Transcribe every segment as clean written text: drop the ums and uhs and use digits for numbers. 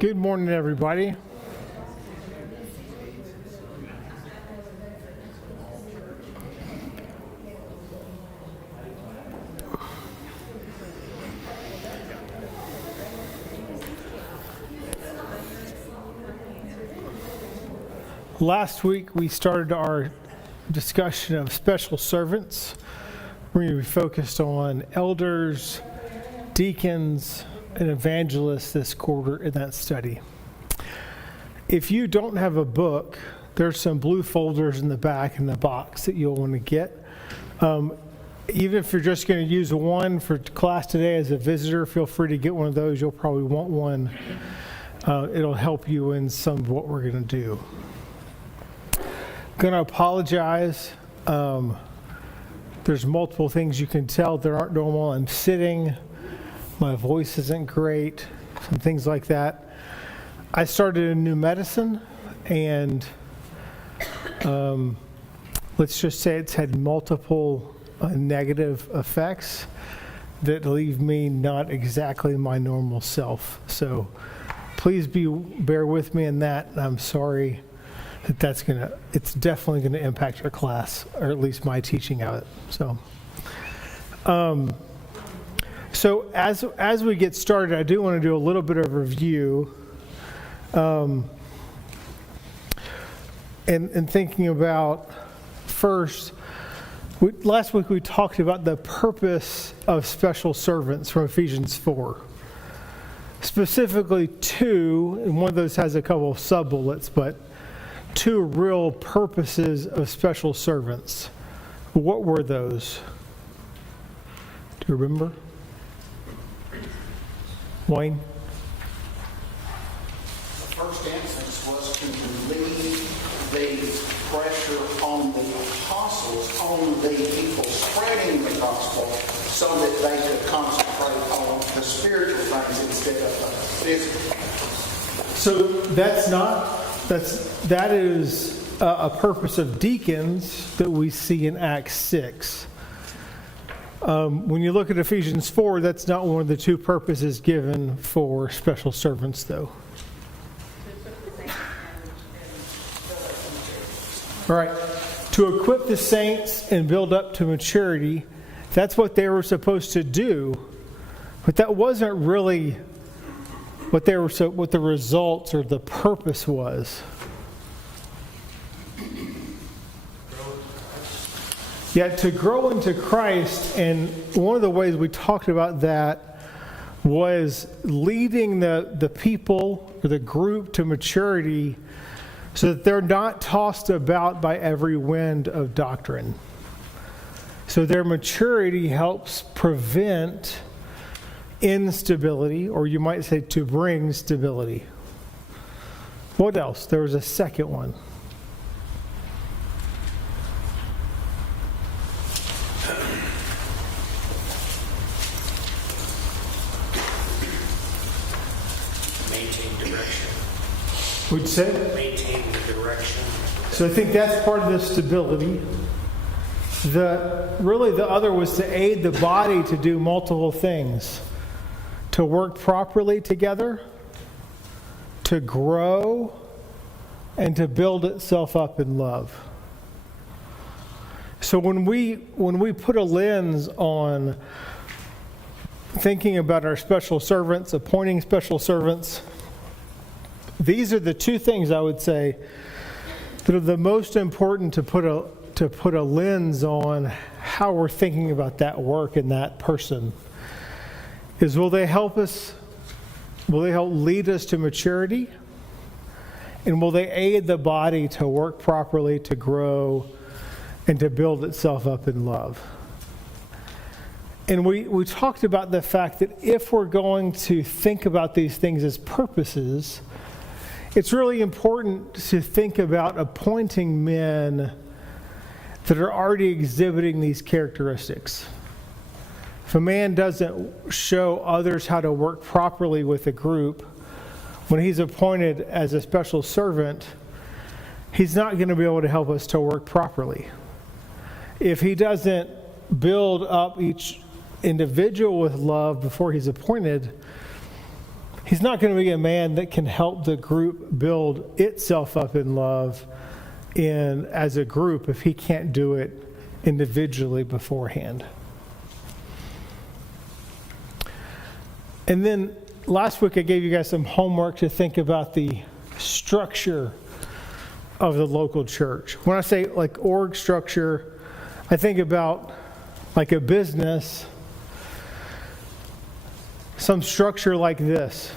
Good morning, everybody. Last week, we started our discussion of special servants. We're going to be focused on elders, deacons, and evangelists this quarter in that study. If you don't have a book, there's some blue folders in the back in the box that you'll want to get. Even if you're just going to use one for class today as a visitor, feel free to get one of those. You'll probably want one. It'll help you in some of what we're going to do. Going to apologize. There's multiple things you can tell that aren't normal. I'm sitting. My voice isn't great. Some things like that. I started a new medicine, and let's just say it's had multiple negative effects that leave me not exactly my normal self. So please bear with me in that. I'm sorry that it's definitely gonna impact your class, or at least my teaching of it. So as we get started, I do want to do a little bit of review, and thinking about first. Last week we talked about the purpose of special servants from Ephesians 4. Specifically two, and one of those has a couple of sub-bullets, but two real purposes of special servants. What were those? Do you remember? Wayne? The first instance was to relieve the pressure on the apostles, on the people spreading the gospel, so that they could concentrate on the spiritual things instead of the physical. So that is a purpose of deacons that we see in Acts 6. When you look at Ephesians 4, that's not one of the two purposes given for special servants, though. All right. To equip the saints and build up to maturity, that's what they were supposed to do. But that wasn't really what the results or the purpose was. Yet to grow into Christ, and one of the ways we talked about that was leading the people or the group to maturity so that they're not tossed about by every wind of doctrine. So their maturity helps prevent instability, or you might say to bring stability. What else? There was a second one. Would you say? Maintain the direction. So I think that's part of the stability. The other was to aid the body to do multiple things. To work properly together, to grow, and to build itself up in love. So when we put a lens on thinking about our special servants, appointing special servants, these are the two things I would say that are the most important to put a lens on how we're thinking about that work and that person. Is will they help lead us to maturity? And will they aid the body to work properly, to grow, and to build itself up in love? And we talked about the fact that if we're going to think about these things as purposes, it's really important to think about appointing men that are already exhibiting these characteristics. If a man doesn't show others how to work properly with a group, when he's appointed as a special servant, he's not going to be able to help us to work properly. If he doesn't build up each individual with love before he's appointed, he's not going to be a man that can help the group build itself up in love as a group if he can't do it individually beforehand. And then last week I gave you guys some homework to think about the structure of the local church. When I say like org structure, I think about like a business, some structure like this.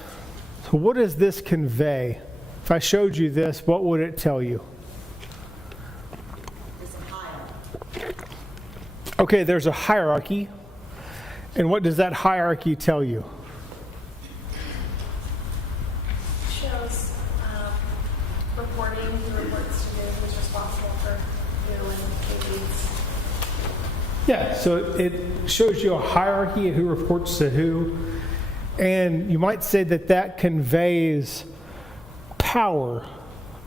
So what does this convey? If I showed you this, what would it tell you? Okay, there's a hierarchy. And what does that hierarchy tell you? Shows reporting, who reports to who's responsible for who and who leads. Yeah, so it shows you a hierarchy of who reports to who. And you might say that that conveys power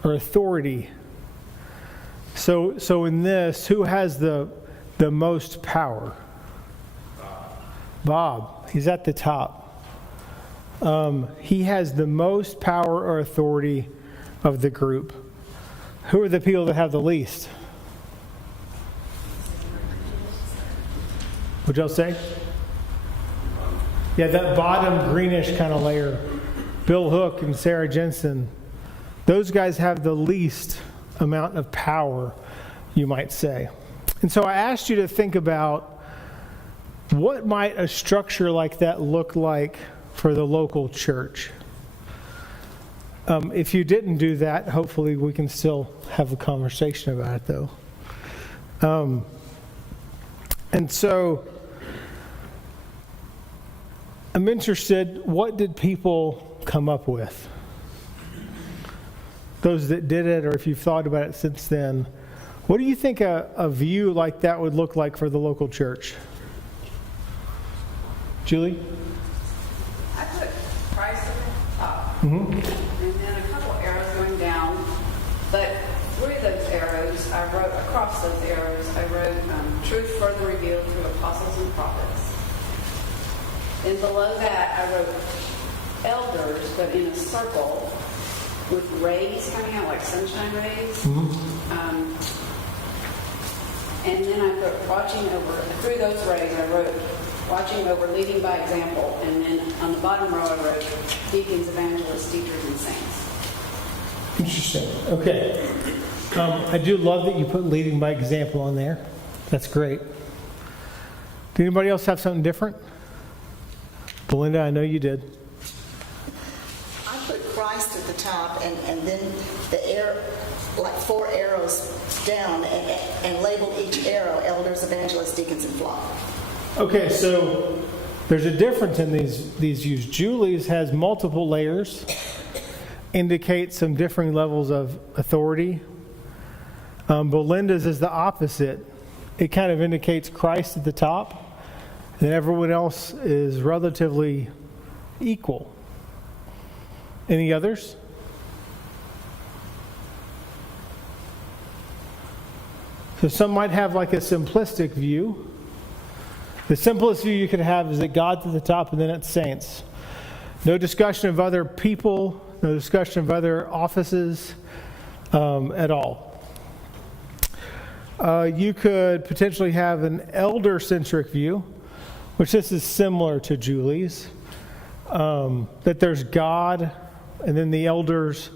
or authority. So in this, who has the most power? Bob. He's at the top. He has the most power or authority of the group. Who are the people that have the least? What'd y'all say? Yeah, that bottom greenish kind of layer. Bill Hook and Sarah Jensen. Those guys have the least amount of power, you might say. And so I asked you to think about what might a structure like that look like for the local church. If you didn't do that, hopefully we can still have a conversation about it, though. And so I'm interested, what did people come up with? Those that did it, or if you've thought about it since then, what do you think a view like that would look like for the local church? Julie? I put Christ at the top, Mm-hmm. and then a couple arrows going down. But through those arrows, I wrote across those arrows, I wrote truth further revealed through apostles and prophets. And below that, I wrote elders, but in a circle with rays coming out like sunshine rays. Mm-hmm. And then I put watching over, through those rays, I wrote watching over, leading by example. And then on the bottom row, I wrote deacons, evangelists, teachers, and saints. Interesting. Okay. I do love that you put leading by example on there. That's great. Did anybody else have something different? Belinda, I know you did. I put Christ at the top and then like 4 arrows down and labeled each arrow elders, evangelists, deacons, and flock. Okay, so there's a difference in these views. Julie's has multiple layers, indicates some differing levels of authority. Belinda's is the opposite. It kind of indicates Christ at the top, and everyone else is relatively equal. Any others? So some might have like a simplistic view. The simplest view you could have is that God's at the top and then it's saints. No discussion of other people, no discussion of other offices at all. You could potentially have an elder-centric view, which this is similar to Julie's, that there's God and then the elders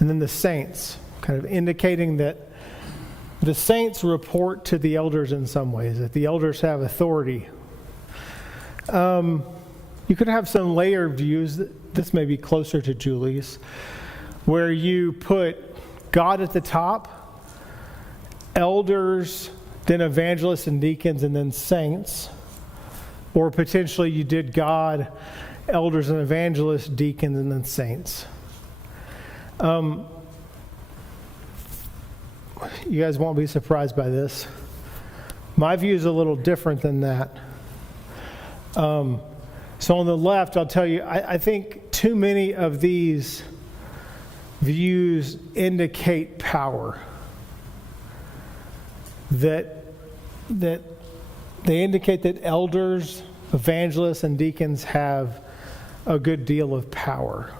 and then the saints, kind of indicating that the saints report to the elders in some ways, that the elders have authority. You could have some layered views, this may be closer to Julie's, where you put God at the top, elders, then evangelists and deacons, and then saints. Or potentially you did God, elders and evangelists, deacons, and then saints. You guys won't be surprised by this. My view is a little different than that. So on the left, I'll tell you, I think too many of these views indicate power. That they indicate that elders, evangelists, and deacons have a good deal of power.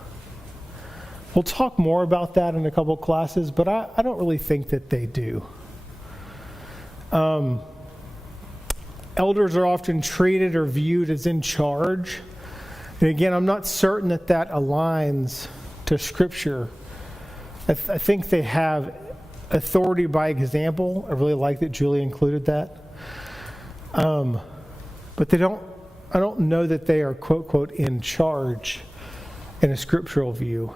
We'll talk more about that in a couple classes, but I don't really think that they do. Elders are often treated or viewed as in charge. And again, I'm not certain that that aligns to Scripture. I think they have authority by example. I really like that Julie included that. But I don't know that they are, quote, quote, in charge in a scriptural view.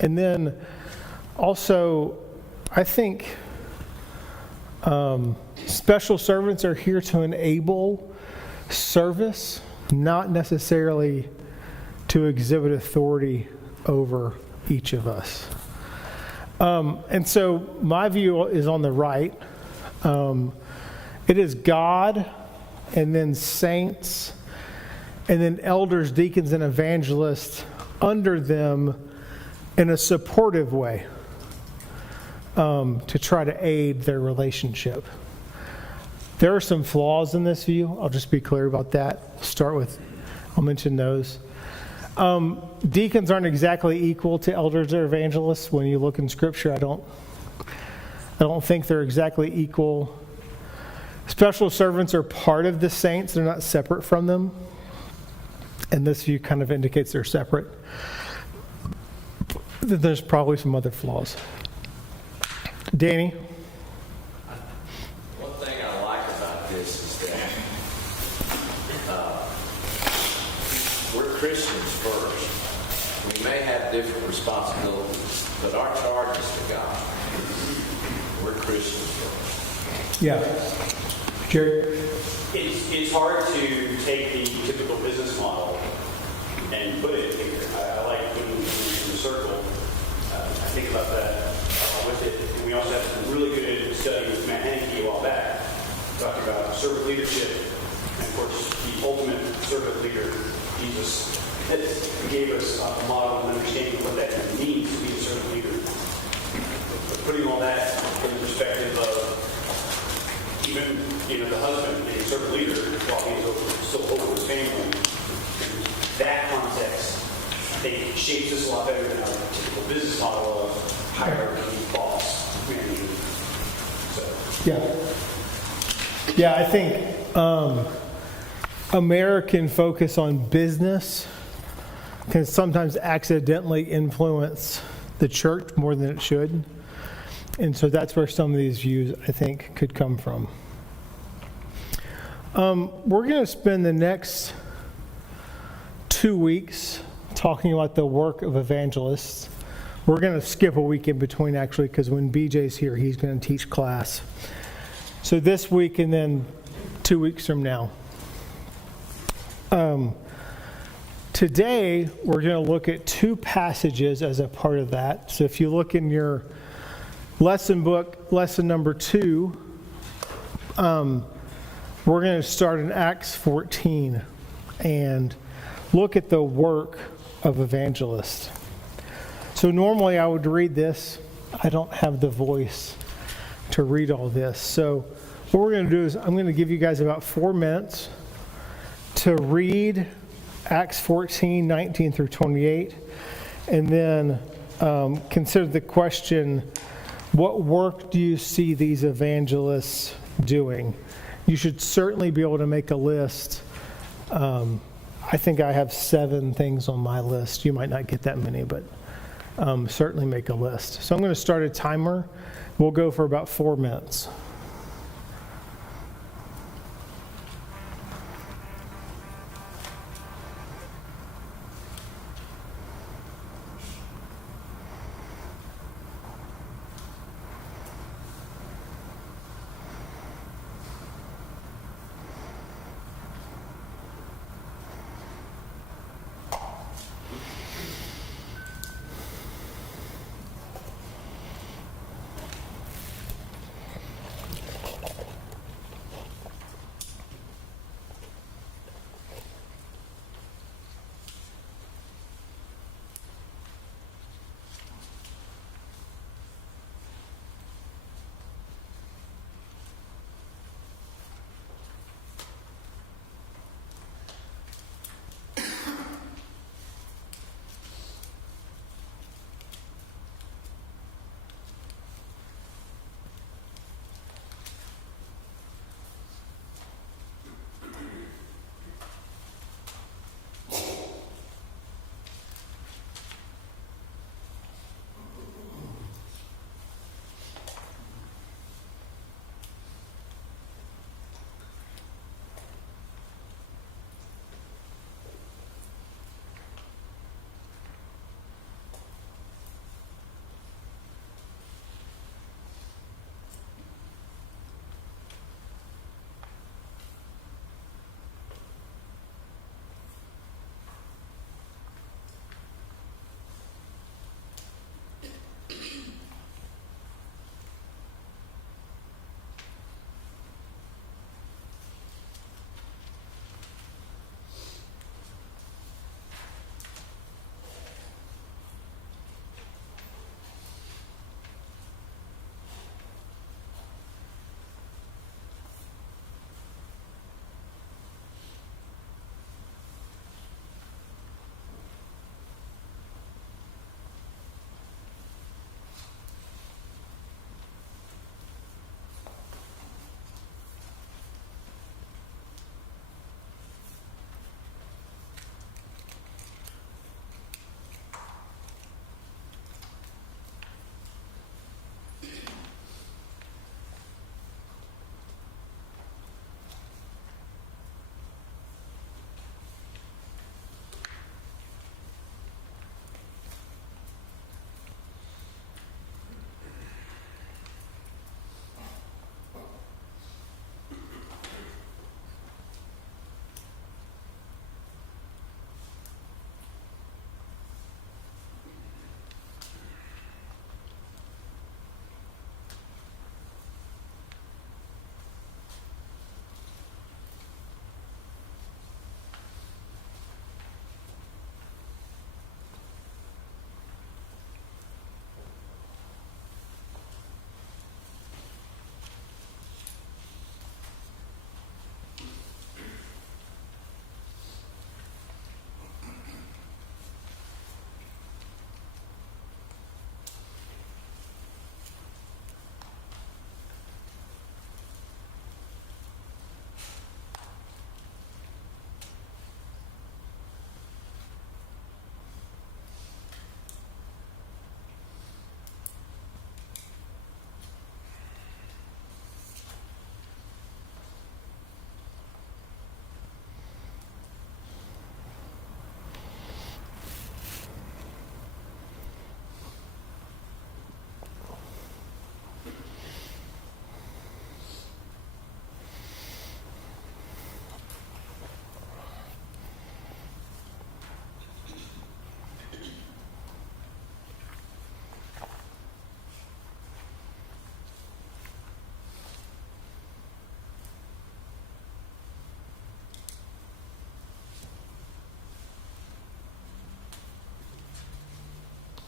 And then also, I think special servants are here to enable service, not necessarily to exhibit authority over each of us. And so my view is on the right. It is God, and then saints, and then elders, deacons, and evangelists under them in a supportive way to try to aid their relationship. There are some flaws in this view. I'll just be clear about that. I'll mention those. Deacons aren't exactly equal to elders or evangelists. When you look in Scripture, I don't think they're exactly equal. Special servants are part of the saints. They're not separate from them. And this view kind of indicates they're separate. There's probably some other flaws. Danny? One thing I like about this is that we're Christians first. We may have different responsibilities, but our charge is to God. We're Christians first. Yeah. Jerry? It's hard to take the typical business model and put it here. I like putting it in the circle. I think about that with it. And we also had some really good study with Matt Henneke a while back, talking about servant leadership. And of course, the ultimate servant leader, Jesus, gave us a model and understanding of what that means to be a servant leader. But putting all that in the perspective of even, the husband being a servant leader while he's still over his family, that context, I think, shapes us a lot better than our typical business model of hierarchy, boss, manager. So. Yeah, I think American focus on business can sometimes accidentally influence the church more than it should. And so that's where some of these views, I think, could come from. We're going to spend the next 2 weeks talking about the work of evangelists. We're going to skip a week in between, actually, because when BJ's here, he's going to teach class. So this week and then 2 weeks from now. Today, we're going to look at 2 passages as a part of that. So if you look in your lesson book, lesson number 2, we're going to start in Acts 14 and look at the work of evangelists. So normally I would read this. I don't have the voice to read all this. So what we're going to do is I'm going to give you guys about 4 minutes to read Acts 14, 19 through 28, and then consider the question, what work do you see these evangelists doing? You should certainly be able to make a list. I think I have 7 things on my list. You might not get that many, but certainly make a list. So I'm going to start a timer. We'll go for about 4 minutes.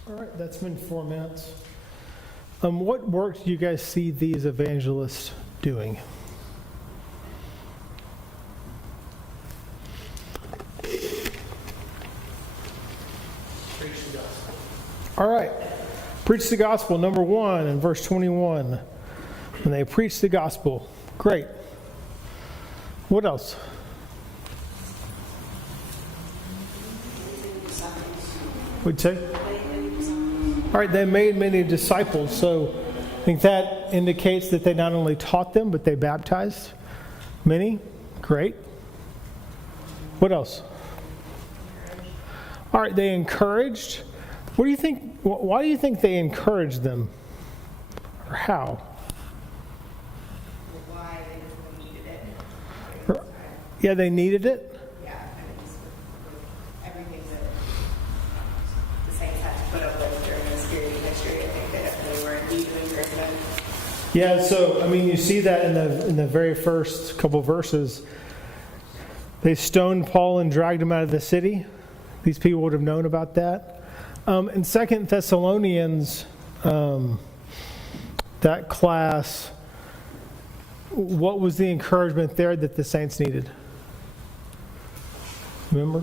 All right, that's been 4 minutes. What work do you guys see these evangelists doing? All right. Preach the gospel, number 1 in verse 21. When they preach the gospel. Great. What else? What'd you say? All right, they made many disciples. So I think that indicates that they not only taught them, but they baptized many. Great. What else? All right, they encouraged. What do you think? Why do you think they encouraged them? Or how? Why they needed it. Yeah, they needed it. Yeah, I mean, just with everything that the saints had to put up with during this period of history, I think they definitely were in need of encouragement. Yeah, so I mean, you see that in the very first couple verses. They stoned Paul and dragged him out of the city. These people would have known about that. In 2 Thessalonians, that class, what was the encouragement there that the saints needed? Remember?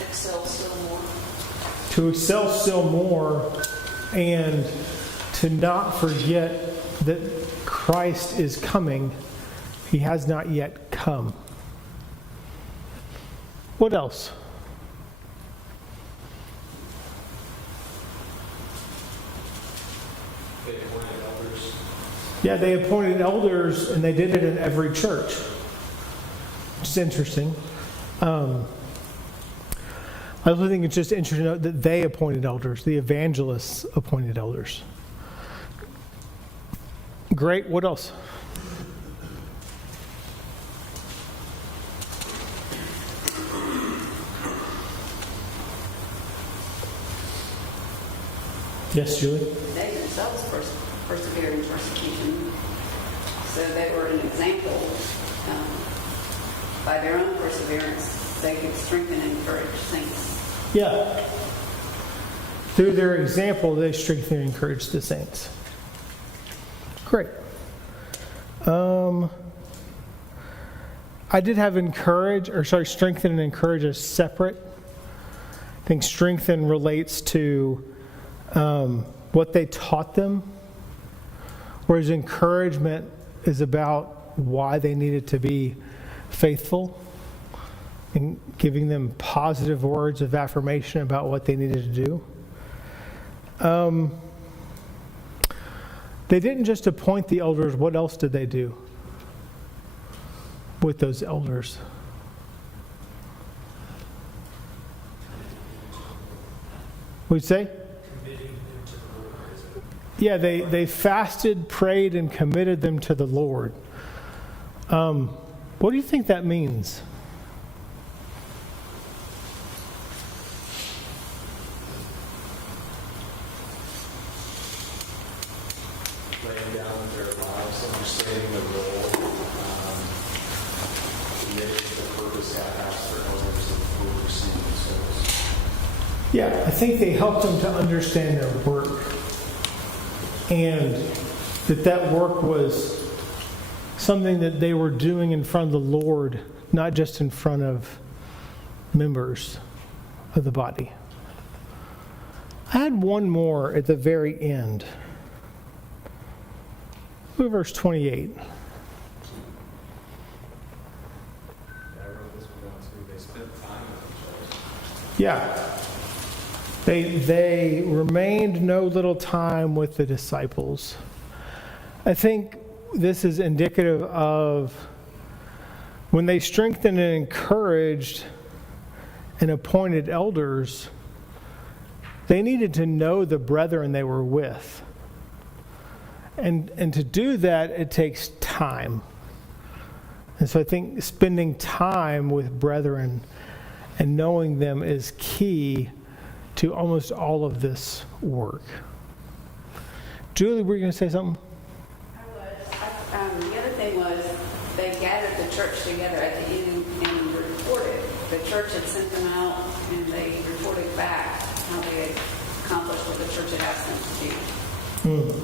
Excel still more. To excel still more and to not forget that Christ is coming. He has not yet come. What else? They appointed elders. Yeah, they appointed elders, and they did it in every church, which is interesting. I also think it's just interesting to note that they appointed elders. The evangelists appointed elders. Great. What else? Yes, Julie? They themselves persevered in persecution. So they were an example. By their own perseverance, they could strengthen and encourage saints. Yeah. Through their example, they strengthen and encourage the saints. Great. I did have strengthen and encourage as separate. I think strengthen relates to what they taught them, whereas encouragement is about why they needed to be faithful and giving them positive words of affirmation about what they needed to do. They didn't just appoint the elders. What else did they do with those elders? What'd you say? Yeah, they fasted, prayed, and committed them to the Lord. What do you think that means? Laying down their lives, understanding the role, committing to the purpose God has for others and overseeing themselves. Yeah, I think they helped them to understand their work. And that work was something that they were doing in front of the Lord, not just in front of members of the body. I had one more at the very end. Look at verse 28. I wrote this one down too. They spent time with each other. Yeah. They remained no little time with the disciples. I think this is indicative of when they strengthened and encouraged and appointed elders, they needed to know the brethren they were with. And to do that, it takes time. And so I think spending time with brethren and knowing them is key to almost all of this work. Julie, were you going to say something? The other thing was they gathered the church together at the end and reported. The church had sent them out and they reported back how they had accomplished what the church had asked them to do.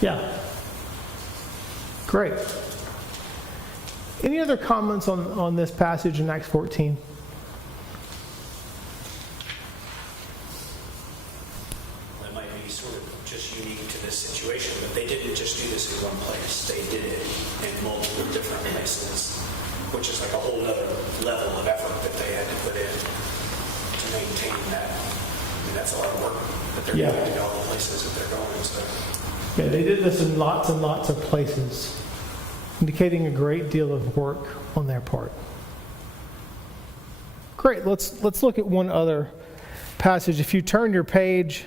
Yeah. Great. Any other comments on this passage in Acts 14? That might be sort of just unique to this situation, but they didn't just do this in one place. They did it in multiple different places, which is like a whole other level of effort that they had to put in to maintain that. I mean, that's a lot of work that they're doing in all the places that they're going. So. Yeah, they did this in lots and lots of places, indicating a great deal of work on their part. Great. Let's look at one other passage. If you turn your page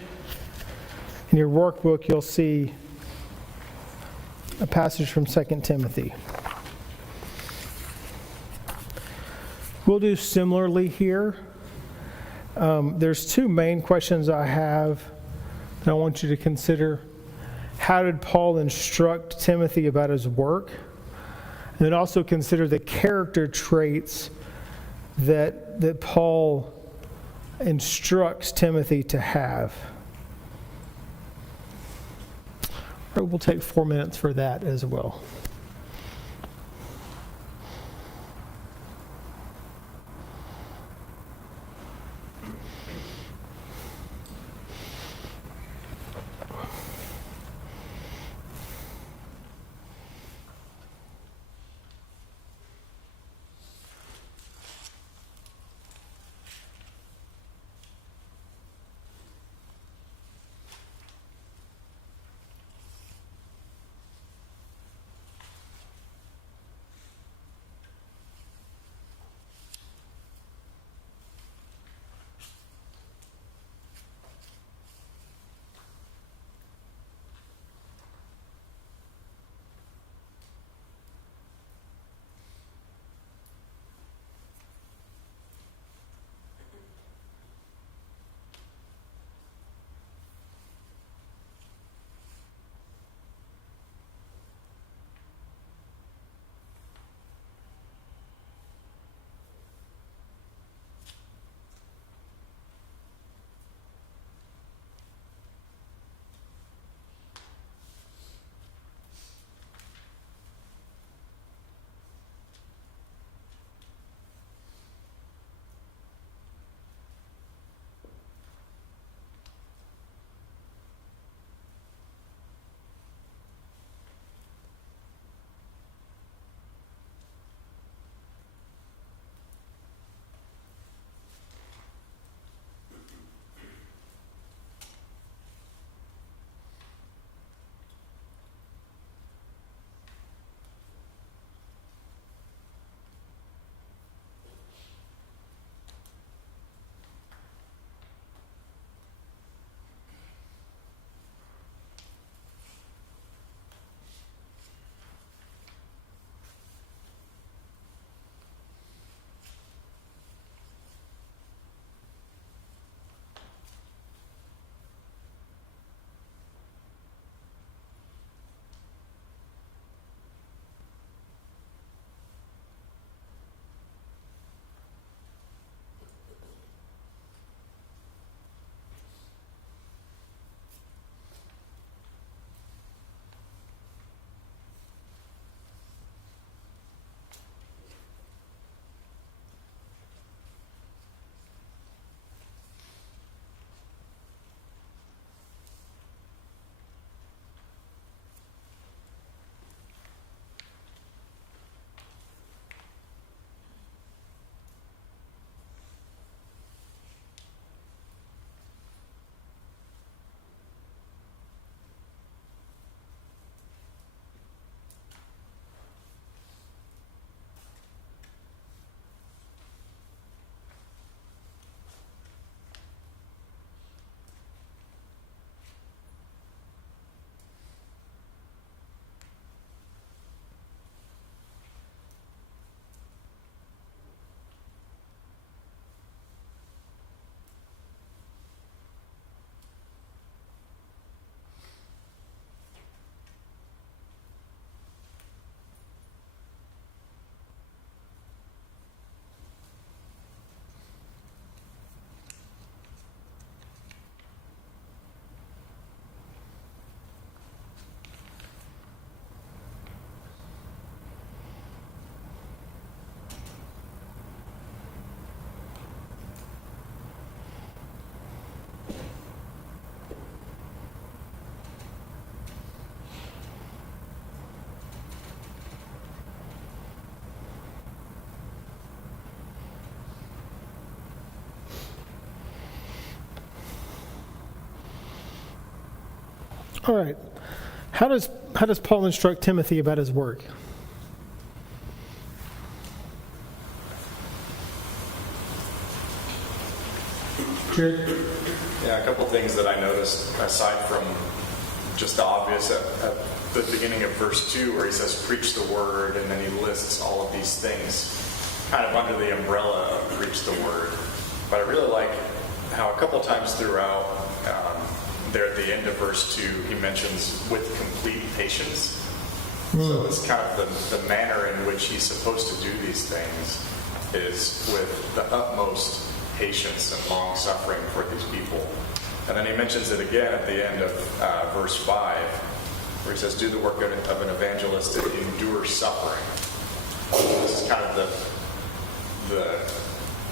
in your workbook, you'll see a passage from 2 Timothy. We'll do similarly here. There's two main questions I have that I want you to consider. How did Paul instruct Timothy about his work? And then also consider the character traits that Paul instructs Timothy to have. All right, we'll take 4 minutes for that as well. All right. How does Paul instruct Timothy about his work? Jared? Yeah, a couple things that I noticed, aside from just the obvious at the beginning of verse 2, where he says, preach the word, and then he lists all of these things kind of under the umbrella of preach the word. But I really like how a couple times throughout, there at the end of verse 2, he mentions with complete patience. So it's kind of the manner in which he's supposed to do these things is with the utmost patience and long suffering for these people. And then he mentions it again at the end of verse 5, where he says, do the work of an evangelist and endure suffering. This is kind of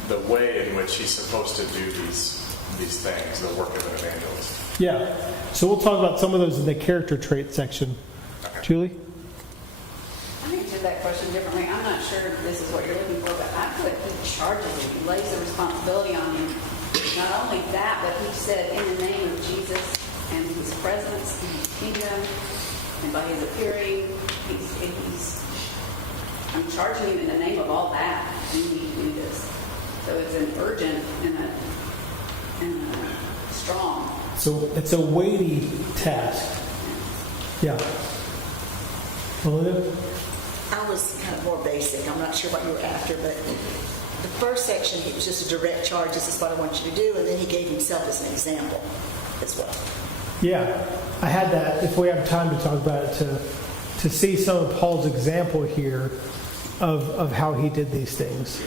the way in which he's supposed to do these things, the work of an evangelist. Yeah. So we'll talk about some of those in the character trait section. Okay. Julie? I answered that question differently. I'm not sure if this is what you're looking for, but I put he charges him. He lays the responsibility on him. Not only that, but he said, in the name of Jesus and his presence and his kingdom, and by his appearing, I'm charging you in the name of all that. You need to do this. So it's an urgent and a strong. So it's a weighty task. Yeah. Olivia? I was kind of more basic. I'm not sure what you were after, but the first section, it was just a direct charge. This is what I want you to do. And then he gave himself as an example as well. Yeah. I had that, if we have time to talk about it, to see some of Paul's example here of how he did these things.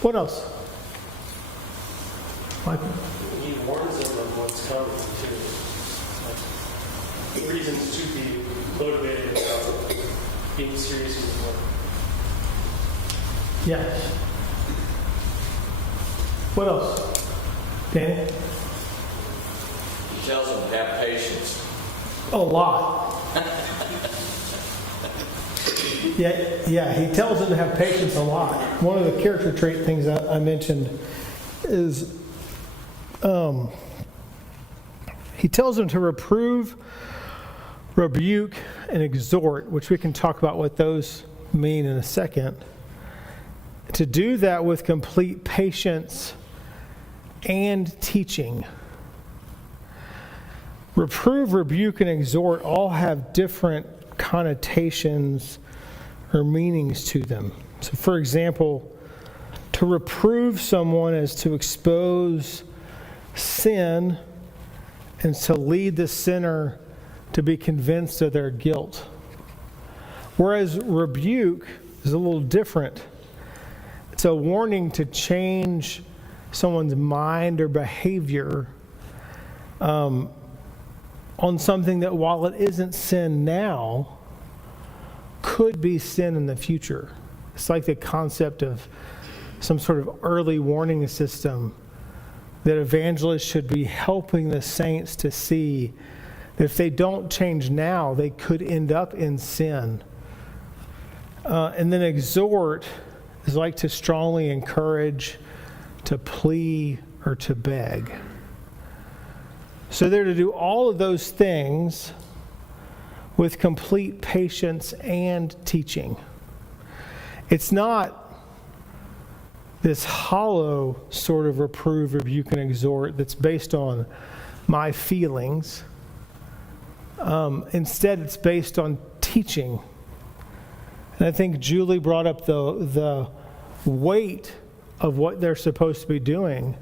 What else? Michael? He warns them of what's coming, too. Like, reasons to be motivated about being serious with his work. Yeah. What else? Danny? He tells them to have patience. A lot. Yeah, he tells them to have patience a lot. One of the character trait things I mentioned is he tells them to reprove, rebuke, and exhort, which we can talk about what those mean in a second. To do that with complete patience and teaching. Reprove, rebuke, and exhort all have different connotations or meanings to them. So, for example, to reprove someone is to expose sin and to lead the sinner to be convinced of their guilt. Whereas rebuke is a little different. It's a warning to change someone's mind or behavior on something that, while it isn't sin now, could be sin in the future. It's like the concept of some sort of early warning system that evangelists should be helping the saints to see that if they don't change now, they could end up in sin. And then exhort is like to strongly encourage, to plea, or to beg. So they're to do all of those things with complete patience and teaching. It's not this hollow sort of reprove, rebuke, and exhort that's based on my feelings. Instead, it's based on teaching. And I think Julie brought up the weight of what they're supposed to be doing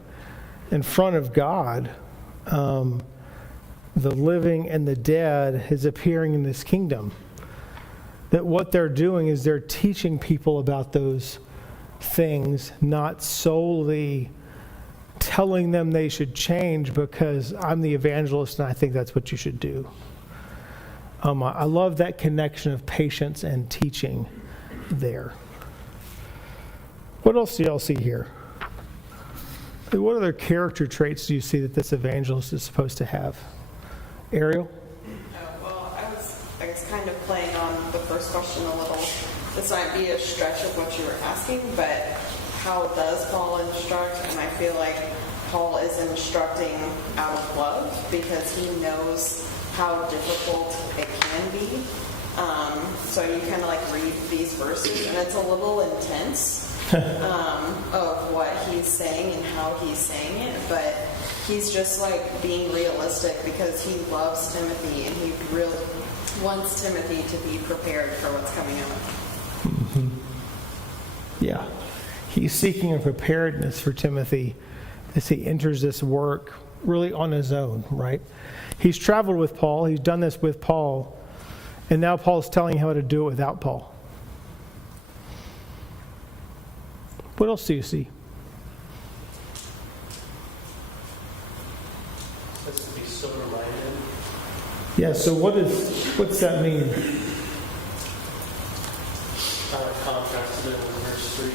in front of God. The living and the dead is appearing in this kingdom. That what they're doing is they're teaching people about those things, not solely telling them they should change because I'm the evangelist and I think that's what you should do. I love that connection of patience and teaching there. What else do y'all see here? What other character traits do you see that this evangelist is supposed to have? Ariel? Well, I was kind of playing on the first question a little. This might be a stretch of what you were asking, but how does Paul instruct? And I feel like Paul is instructing out of love because he knows how difficult it can be. So you kind of like read these verses, and it's a little intense of what he's saying and how he's saying it, but he's just like being realistic because he loves Timothy and he really wants Timothy to be prepared for what's coming up. Yeah. He's seeking a preparedness for Timothy as he enters this work really on his own, right? He's traveled with Paul. He's done this with Paul. And now Paul's telling him how to do it without Paul. What else do you see? That's to be sober-minded. Yeah, so what's that mean? Contrasted in verse 3.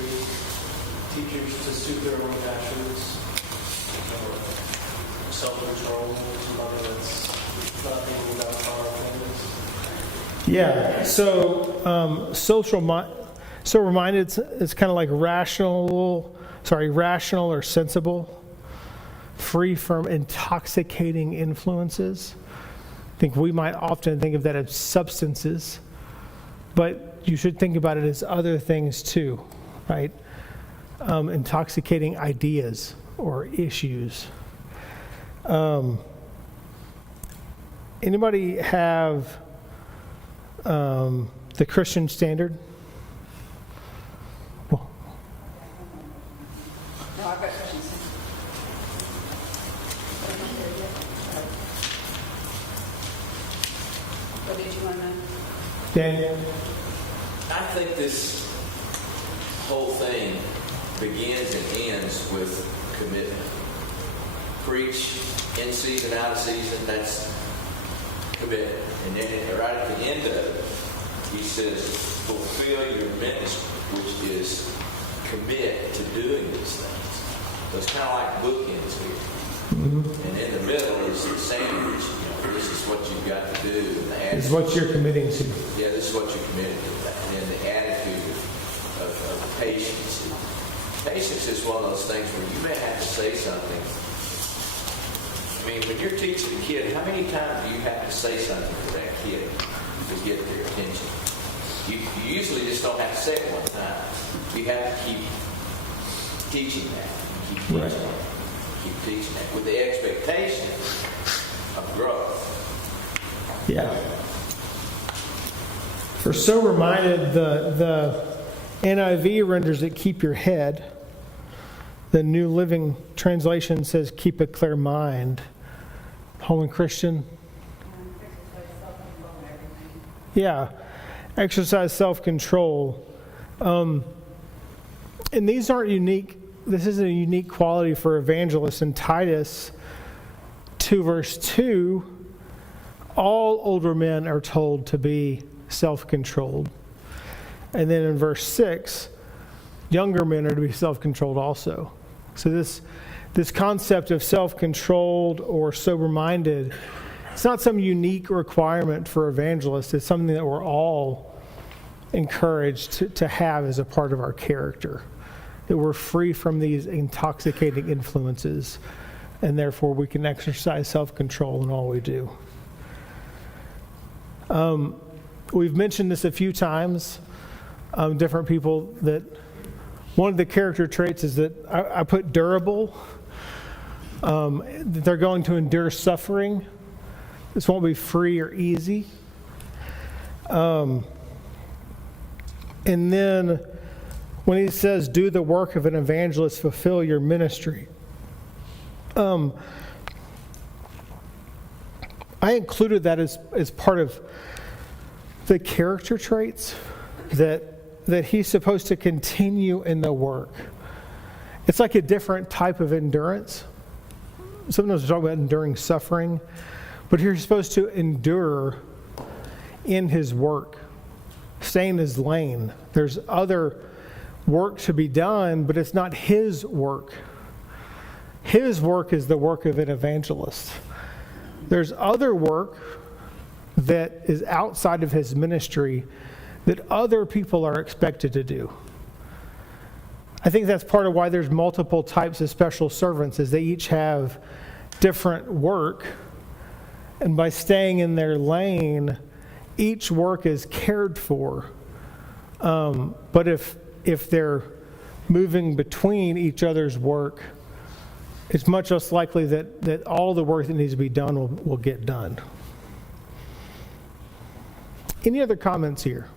Teachers to suit their own passions. Self-control, somebody that's not being without power things. Yeah, so sober-minded is kind of like rational or sensible, free from intoxicating influences. I think we might often think of that as substances, but you should think about it as other things too, right? Intoxicating ideas or issues. Anybody have the Christian Standard? Well, No, I've got questions. What did you want to know? Daniel? I think this whole thing begins and ends with commitment. Preach in season, out of season, that's commitment. And then right at the end of it, he says, fulfill your ministry, which is commit to doing these things. So it's kind of like bookends here. Mm-hmm. And in the middle is the sandwich. This is what you've got to do. And the This is what you're committing to. Yeah, this is what you're committed to. And then the attitude of patience. Patience is one of those things where you may have to say something. I mean, when you're teaching a kid, how many times do you have to say something to that kid to get their attention? You usually just don't have to say it one time. You have to keep teaching that. Keep teaching that. Keep teaching that with the expectation of growth. Yeah. For sober-minded, the NIV renders it keep your head. The New Living Translation says keep a clear mind. Holman Christian? Yeah. Exercise self-control. And these aren't unique. This isn't a unique quality for evangelists. In Titus 2 verse 2, all older men are told to be self-controlled. And then in verse 6, younger men are to be self-controlled also. So this concept of self-controlled or sober-minded, it's not some unique requirement for evangelists. It's something that we're all encouraged to have as a part of our character. That we're free from these intoxicating influences, and therefore we can exercise self-control in all we do. We've mentioned this a few times. Different people, that one of the character traits is that I put durable. That they're going to endure suffering. This won't be free or easy. And then when he says, do the work of an evangelist, fulfill your ministry. I included that as part of the character traits that he's supposed to continue in the work. It's like a different type of endurance. Sometimes we talk about enduring suffering, but here he's supposed to endure in his work, stay in his lane. There's other work to be done, but it's not his work. His work is the work of an evangelist. There's other work that is outside of his ministry that other people are expected to do. I think that's part of why there's multiple types of special servants, is they each have different work. And by staying in their lane, each work is cared for. But if they're moving between each other's work, it's much less likely that all the work that needs to be done will get done. Any other comments here?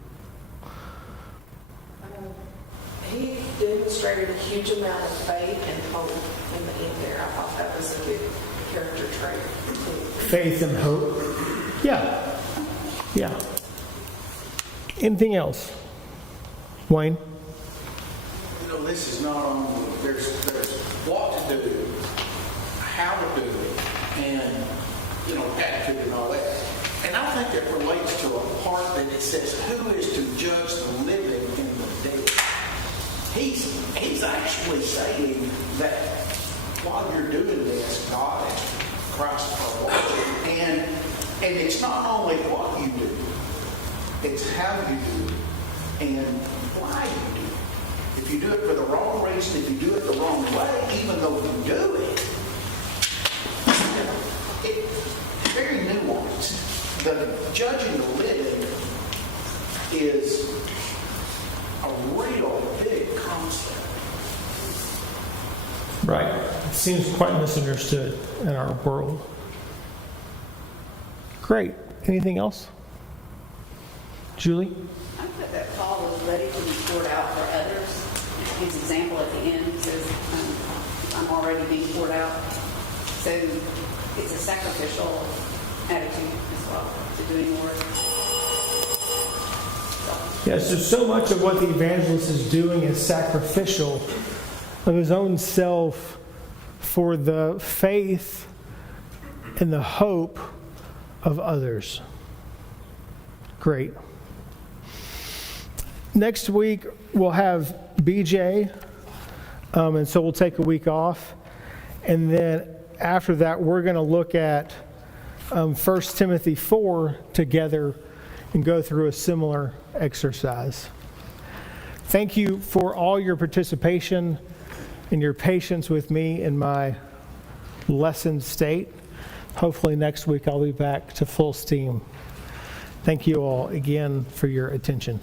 He demonstrated a huge amount of faith and hope in the end there. I thought that was a good character trait. Faith and hope. Yeah. Yeah. Anything else? Wayne? You know, this is not only, there's what to do, how to do it, and, you know, attitude and all that. And I think it relates to a part that it says, who is to judge the living and the dead? He's actually saying that while you're doing this, God and Christ are watching. And it's not only what you do, it's how you do it and why you do it. If you do it for the wrong reason, if you do it the wrong way, even though you do it, it's very nuanced. The judging the living is a real big concept. Right. It seems quite misunderstood in our world. Great. Anything else? Julie? I put that Paul was ready to be poured out for others. His example at the end says, I'm already being poured out. So it's a sacrificial attitude as well to doing the work. Yeah, so much of what the evangelist is doing is sacrificial of his own self for the faith and the hope of others. Great. Next week, we'll have BJ, and so we'll take a week off. And then after that, we're going to look at 1 Timothy 4 together and go through a similar exercise. Thank you for all your participation and your patience with me in my lesson state. Hopefully next week I'll be back to full steam. Thank you all again for your attention.